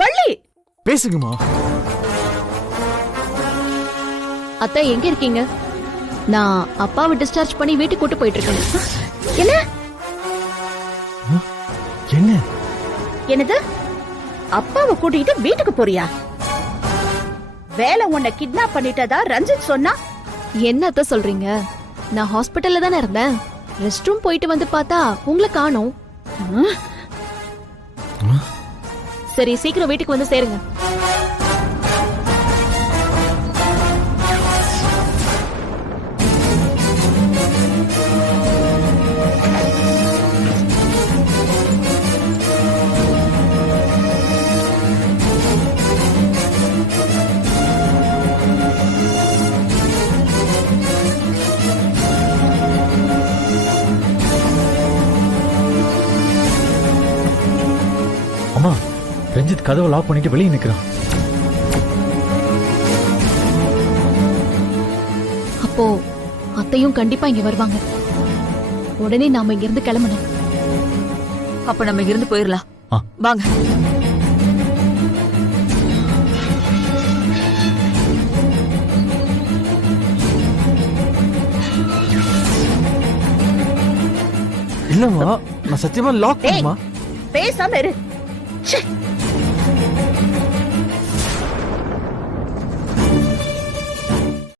வள்ளி பேசுங்கம்மா. அத்தை எங்க இருக்கீங்க? நான் அப்பாவை டிஸ்சார்ஜ் பண்ணி வீட்டுக்கு கூட்டு போயிட்டு இருக்கேன். என்ன என்ன? என்னது? அப்பாவை கூட்டிட்டு வீட்டுக்கு போறியா? வேலை உன்னை கிட்னாப் பண்ணிட்டதா ரஞ்சித் சொன்னா. என்ன அத்தை சொல்றீங்க? நான் ஹாஸ்பிட்டல்ல தானே இருந்தேன். ரெஸ்ட் ரூம் போயிட்டு வந்து பார்த்தா உங்களை காணோம். சரி சீக்கிரம் வீட்டுக்கு வந்து சேருங்க. அம்மா, ரஞ்சித் கதவை லாக் பண்ணிட்டு வெளியே நிக்கிறான். அப்போ அத்தையும் கண்டிப்பா இங்க வருவாங்க. உடனே நாம இங்க இருந்து கிளம்பணும். அப்ப நம்ம இங்க இருந்து போயிடலாம். வாங்க. இல்லம்மா, நான் சத்தியமா லாக் பண்ணுமா. பேசாம இரு.